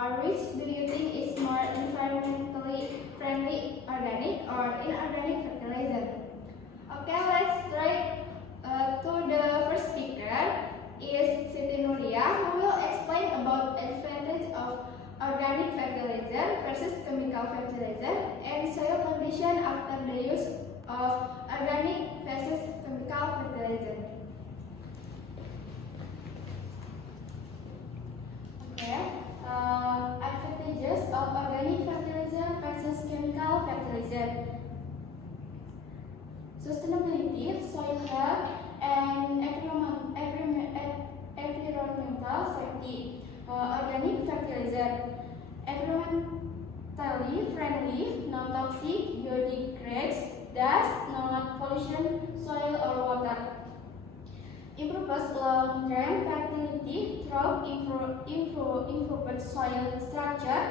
or which do you think is more environmentally friendly, organic or inorganic fertilizer? Okay, let's try to the first speaker is Siti Nuria, who will explain about advantage of organic fertilizer versus chemical fertilizer and soil condition after the use of organic versus chemical fertilizer. Okay, advantages of organic fertilizer versus chemical fertilizer. Sustainability, soil health, and environmental safety. Organic fertilizer, environmentally friendly, non-toxic, biodegrades, dust, non-pollution, soil or water. Improves long-term fertility through improved soil structure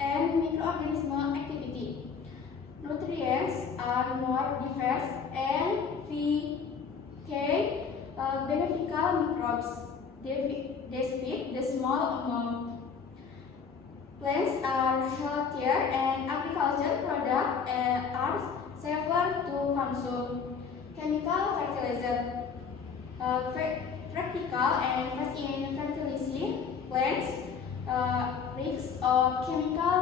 and microorganism activity. Nutrients are more diverse and feed beneficial microbes. They feed the small amount. Plants are healthier and agricultural products are safer to consume. Chemical fertilizer. Practical and fast in fertilizing plants, risks of chemical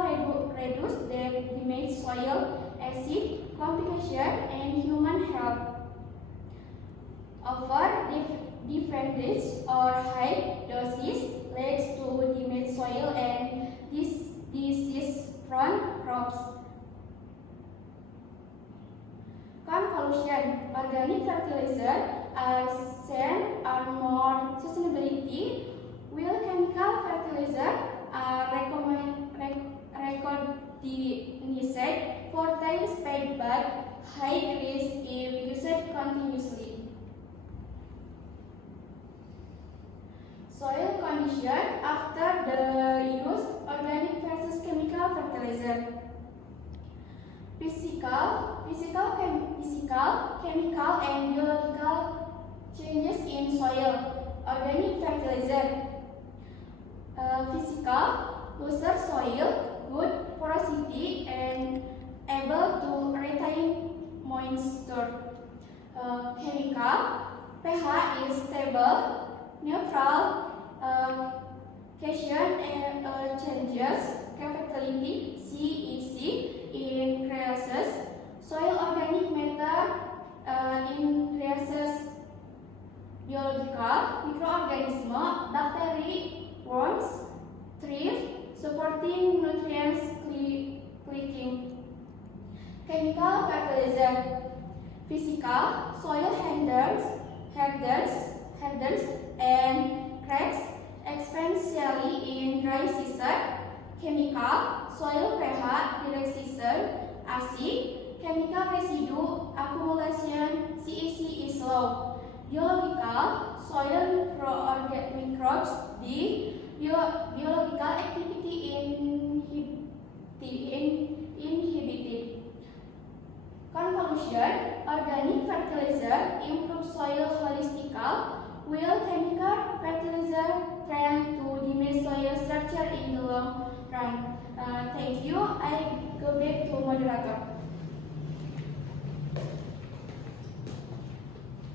reduce the damage soil, acid, complication, and human health. Over dependence or high doses leads to damaged soil and disease-prone crops. Conclusion: organic fertilizer are more sustainability, while chemical fertilizer are recognized for time spent but high risk if used continuously. Soil condition after the use organic versus chemical fertilizer. Physical, chemical, and biological changes in soil. Organic fertilizer. Physical, looser soil, good porosity, and able to retain moisture. Chemical, pH is stable, neutral, cation and changes, fertility, CEC, increases, soil organic matter increases, biological, microorganism, bacteria, worms, thrive, supporting nutrients clicking. Chemical fertilizer. Physical, soil hardens and cracks, especially in dry season. Chemical, soil pH decreases, acid, chemical residue accumulation, CEC is low. Biological, soil microbes, biological activity inhibited. Conclusion: organic fertilizer improve soil holistical, while chemical fertilizer tend to damage soil structure in the long run. Thank you. I go back to moderator.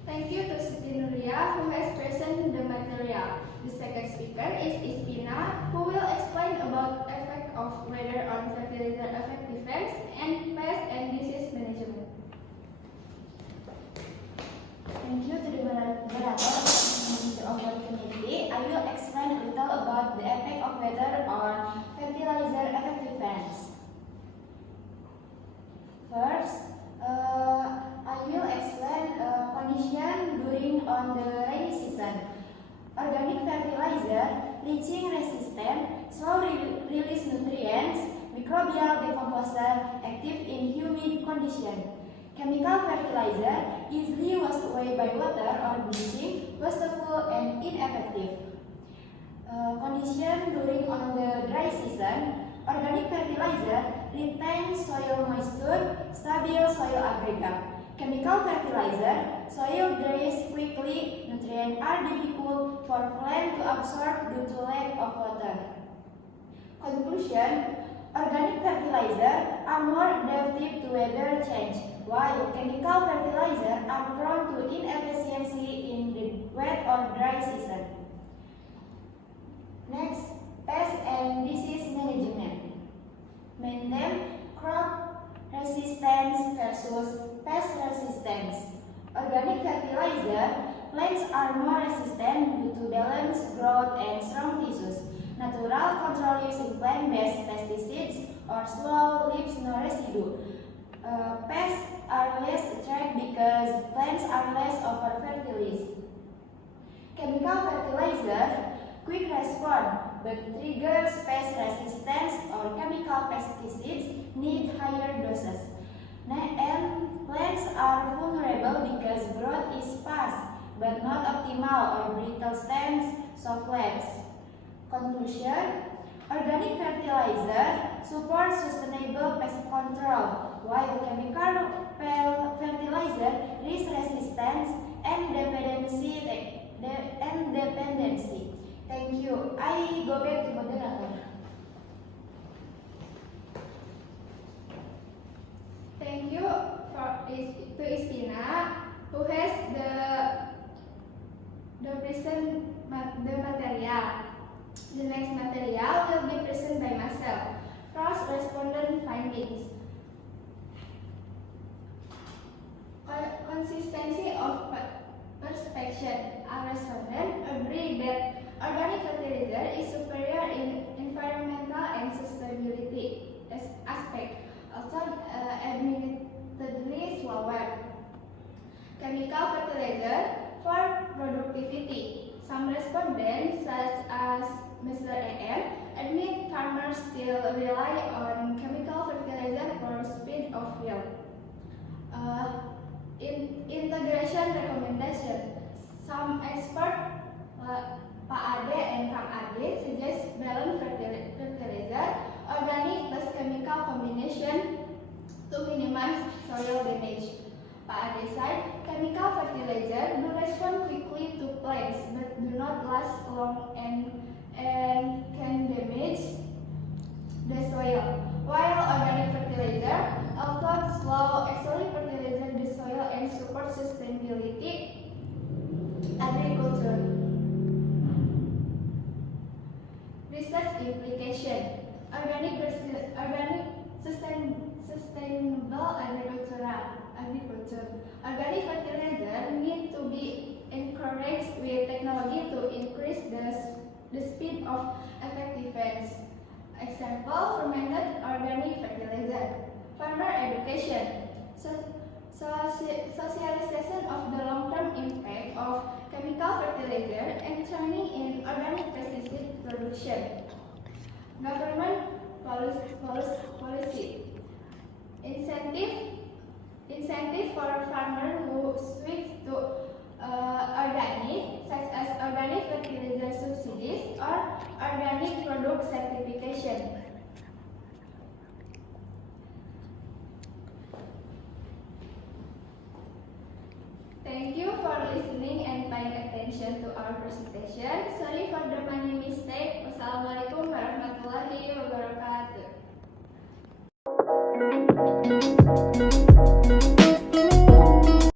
Thank you to Siti Nuria, who has presented the material. The second speaker is Ispina, who will explain about effect of weather on fertilizer effectiveness and pest and disease management. Thank you to the moderator of the committee. I will explain a little about the effect of weather on fertilizer effectiveness. First, I will explain condition during on the rainy season. Organic fertilizer, leaching resistant, slow release nutrients, microbial decomposer, active in humid condition. Chemical fertilizer, easily washed away by water or bleaching, wasteful and ineffective. Condition during on the dry season, organic fertilizer retains soil moisture, stable soil aggregate. Chemical fertilizer, soil dries quickly, nutrients are difficult for plant to absorb due to lack of water. Conclusion, organic fertilizers are more adaptive to weather change, while chemical fertilizers are prone to inefficiency in the wet or dry season. Next, pest and disease management. Maintain crop resistance versus pest resistance. Organic fertilizer plants are more resistant due to balanced growth and strong tissues. Natural control using plant-based pesticides or slow leaves no residue. Pests are less attacked because plants are less over-fertilized. Chemical fertilizer quick respond but triggers pest resistance, or chemical pesticides need higher doses. And plants are vulnerable because growth is fast but not optimal, or brittle stems, soft leaves. Conclusion, organic fertilizer supports sustainable pest control, while chemical fertilizer risk resistance and dependency. Thank you. I go back to moderator. Thank you to Ispina, who has the material. The next material will be presented by myself. Cross-respondent findings. Consistency of perception. Our respondent agree that organic fertilizer is superior in environmental and sustainability aspect, also admittedly slower. Chemical fertilizer for productivity. Some respondents, such as Mr. AM, admit farmers still rely on chemical fertilizer for speed of yield. Integration recommendation. Some experts, Pak Ade and Kang Ade, suggest balanced fertilizer, organic plus chemical combination to minimize soil damage. Pak Ade said, chemical fertilizer do respond quickly to plants but do not last long and can damage the soil. While organic fertilizer, although slow, actually fertilize the soil and support sustainability agriculture. Research implication. Sustainable agriculture. Organic fertilizer need to be encouraged with technology to increase the speed of effectiveness. Example, fermented organic fertilizer. Farmer education. Socialization of the long-term impact of chemical fertilizer and training in organic pesticide production. Government policy. Incentive for farmers who switch to organic, such as organic fertilizer subsidies or organic product certification. Thank you for listening and paying attention to our presentation. Sorry for the many mistakes. Wassalamualaikum warahmatullahi wabarakatuh.